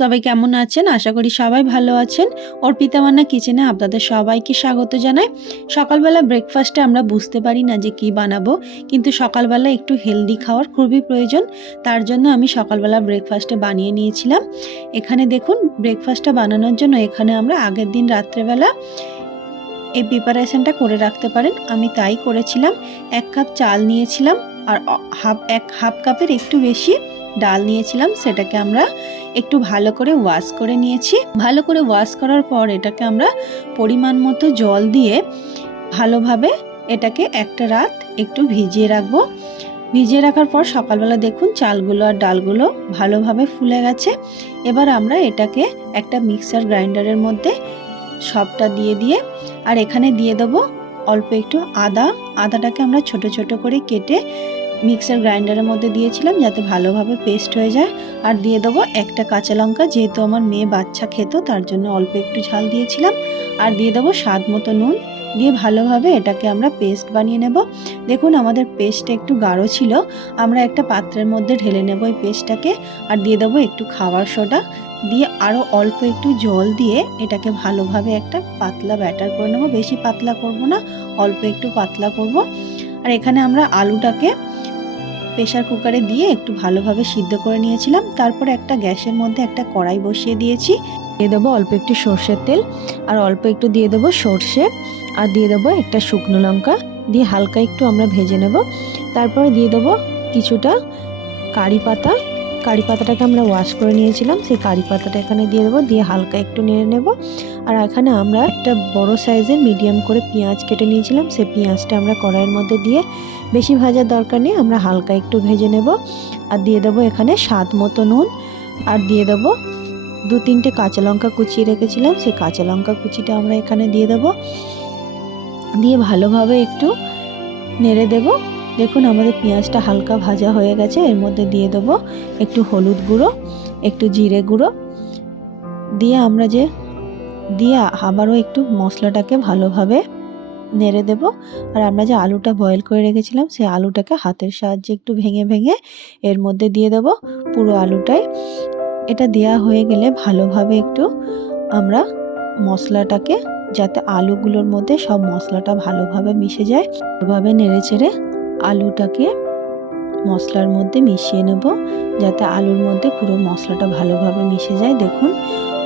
সবাই কেমন আছেন? আশা করি সবাই ভালো আছেন। অর্পিতা মান্না কিচেনে আপনাদের সবাইকে স্বাগত জানাই। সকালবেলা ব্রেকফাস্টে আমরা বুঝতে পারি না যে কি বানাবো, কিন্তু সকালবেলা একটু হেলদি খাওয়ার খুবই প্রয়োজন। তার জন্য আমি সকালবেলা ব্রেকফাস্টে বানিয়ে নিয়েছিলাম। এখানে দেখুন, ব্রেকফাস্টটা বানানোর জন্য এখানে আমরা আগের দিন রাত্রেবেলা এই প্রিপারেশনটা করে রাখতে পারেন। আমি তাই করেছিলাম। 1 কাপ চাল নিয়েছিলাম আর হাফ কাপের একটু বেশি ডাল নিয়েছিলাম। সেটাকে আমরা একটু ভালো করে ওয়াশ করে নিয়েছি। ভালো করে ওয়াশ করার পর এটাকে আমরা পরিমাণ মতো জল দিয়ে ভালোভাবে এটাকে একটা রাত একটু ভিজিয়ে রাখবো। ভিজিয়ে রাখার পর সকালবেলা দেখুন চালগুলো আর ডালগুলো ভালোভাবে ফুলে গেছে। এবার আমরা এটাকে একটা মিক্সার গ্রাইন্ডারের মধ্যে সবটা দিয়ে আর এখানে দিয়ে দেবো অল্প একটু আদাটাকে আমরা ছোট ছোট করে কেটে মিক্সার গ্রাইন্ডারের মধ্যে দিয়েছিলাম যাতে ভালোভাবে পেস্ট হয়ে যায়। আর দিয়ে দেবো একটা কাঁচা লঙ্কা, যেহেতু আমার মেয়ে বাচ্চা খেত তার জন্য অল্প একটু ঝাল দিয়েছিলাম। আর দিয়ে দেবো স্বাদ মতো নুন, দিয়ে ভালোভাবে এটাকে আমরা পেস্ট বানিয়ে নেব। দেখুন আমাদের পেস্টটা একটু গাঢ় ছিল, আমরা একটা পাত্রের মধ্যে ঢেলে নেব এই পেস্টটাকে। আর দিয়ে দেবো একটু খাবার সোডা, দিয়ে আরও অল্প একটু জল দিয়ে এটাকে ভালোভাবে একটা পাতলা ব্যাটার করে নেব। বেশি পাতলা করব না, অল্প একটু পাতলা করব। আর এখানে আমরা আলুটাকে প্রেসার কুকারে দিয়ে একটু ভালোভাবে সিদ্ধ করে নিয়েছিলাম। তারপরে একটা গ্যাসের মধ্যে একটা কড়াই বসিয়ে দিয়েছি। দিয়ে দেবো অল্প একটু সর্ষের তেল, আর অল্প একটু দিয়ে দেবো সর্ষে, আর দিয়ে দেবো একটা শুকনো লঙ্কা, দিয়ে হালকা একটু আমরা ভেজে নেব। তারপরে দিয়ে দেবো কিছুটা কারি পাতাটাকে আমরা ওয়াশ করে নিয়েছিলাম, সেই কারি পাতাটা এখানে দিয়ে দেবো, দিয়ে হালকা একটু নেড়ে নেব। আর এখানে আমরা একটা বড় সাইজের মিডিয়াম করে পেঁয়াজ কেটে নিয়েছিলাম, সেই পেঁয়াজটা আমরা কড়াইয়ের মধ্যে দিয়ে, বেশি ভাজার দরকার নেই, আমরা হালকা একটু ভেজে নেব। আর দিয়ে দেবো এখানে স্বাদ মতো নুন, আর দিয়ে দেবো 2-3টে কাঁচা লঙ্কা কুচিয়ে রেখেছিলাম, সেই কাঁচা লঙ্কা কুচিটা আমরা এখানে দিয়ে দেবো। দিয়ে ভালোভাবে একটু নেড়ে দেব। দেখুন আমাদের পেঁয়াজটা হালকা ভাজা হয়ে গেছে। এর মধ্যে দিয়ে দেবো একটু হলুদ গুঁড়ো, একটু জিরে গুঁড়ো, দিয়ে আবারও একটু মশলাটাকে ভালোভাবে নেড়ে দেব। আর আমরা যে আলুটা বয়েল করে রেখেছিলাম সেই আলুটাকে হাতের সাহায্যে একটু ভেঙে এর মধ্যে দিয়ে দেব পুরো আলুটাই। এটা দেয়া হয়ে গেলে ভালোভাবে একটু আমরা মশলাটাকে, যাতে আলুগুলোর মধ্যে সব মশলাটা ভালোভাবে মিশে যায়, ভালোভাবে নেড়ে চেড়ে আলুটাকে মশলার মধ্যে মিশিয়ে নেব, যাতে আলুর মধ্যে পুরো মশলাটা ভালোভাবে মিশে যায়। দেখুন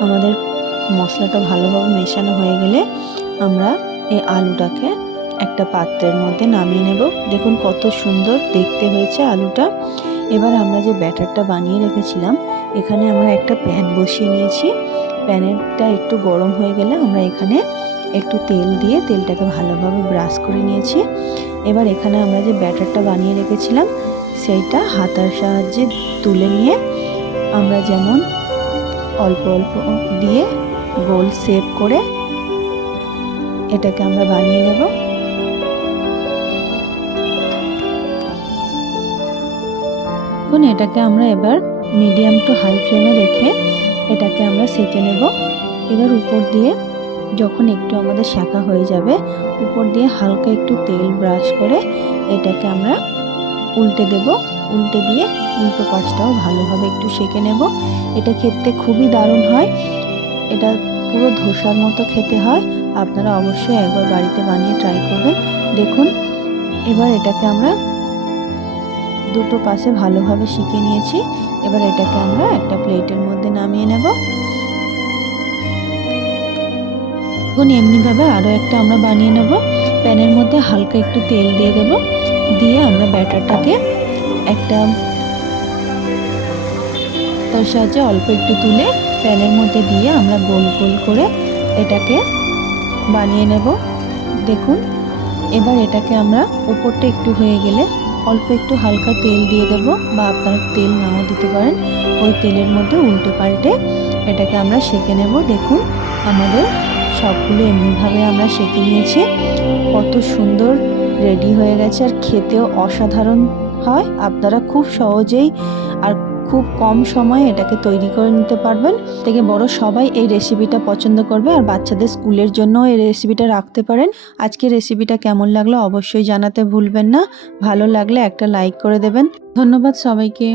আমাদের মশলাটা ভালোভাবে মেশানো হয়ে গেলে আমরা এই আলুটাকে একটা পাত্রের মধ্যে নামিয়ে নেব। দেখুন কত সুন্দর দেখতে হয়েছে আলুটা। এবার আমরা যে ব্যাটারটা বানিয়ে রেখেছিলাম, এখানে আমরা একটা প্যান বসিয়ে নিয়েছি। প্যানেরটা একটু গরম হয়ে গেলে আমরা এখানে একটু তেল দিয়ে তেলটাকে ভালোভাবে ব্রাশ করে নিয়েছি। এবার এখানে আমরা যে ব্যাটারটা বানিয়ে রেখেছিলাম সেইটা হাতার সাহায্যে তুলে নিয়ে আমরা যেমন অল্প অল্প দিয়ে গোল শেপ করে এটাকে আমরা বানিয়ে নেব। এখন এটাকে আমরা এবার মিডিয়াম টু হাই ফ্লেমে রেখে এটাকে আমরা সেঁকে নেব। এবার উপর দিয়ে যখন একটু আমাদের শাঁকা হয়ে যাবে, উপর দিয়ে হালকা একটু তেল ব্রাশ করে এটাকে আমরা উল্টে দেব। উল্টে দিয়ে উল্টো পাশটাও ভালোভাবে একটু সেঁকে নেব। এটা খেতে খুবই দারুণ হয়, এটা পুরো ধোসার মতো খেতে হয়। আপনারা অবশ্যই একবার বাড়িতে বানিয়ে ট্রাই করবেন। দেখুন এবার এটাকে আমরা দুটো পাশে ভালোভাবে সেঁকে নিয়েছি। এবার এটাকে আমরা একটা প্লেটের মধ্যে নামিয়ে নেব। এখন এমনিভাবে আরও একটা আমরা বানিয়ে নেব। প্যানের মধ্যে হালকা একটু তেল দিয়ে দেব, দিয়ে আমরা ব্যাটারটাকে একটা তার সাহায্যে অল্প একটু তুলে প্যানের মধ্যে দিয়ে আমরা গোল গোল করে এটাকে বানিয়ে নেব। দেখুন এবার এটাকে আমরা উপরটা একটু হয়ে গেলে অল্প একটু হালকা তেল দিয়ে দেব, বা আপনারা তেল নাও দিতে পারেন। ওই তেলের মধ্যে উল্টে পাল্টে এটাকে আমরা সেঁকে নেব। দেখুন আমাদের সবগুলো এমনিভাবে আমরা সেঁকে নিয়েছি। কত সুন্দর রেডি হয়ে গেছে, আর খেতেও অসাধারণ হয়। আপনারা খুব সহজেই আর খুব কম সময়ে এটাকে তৈরি করে নিতে পারবেন। থেকে বড় সবাই এই রেসিপিটা পছন্দ করবে, আর বাচ্চাদের স্কুলের জন্য এই রেসিপিটা রাখতে পারেন। আজকে রেসিপিটা কেমন লাগলো অবশ্যই জানাতে ভুলবেন না। ভালো লাগলে একটা লাইক করে দেবেন। ধন্যবাদ সবাইকে।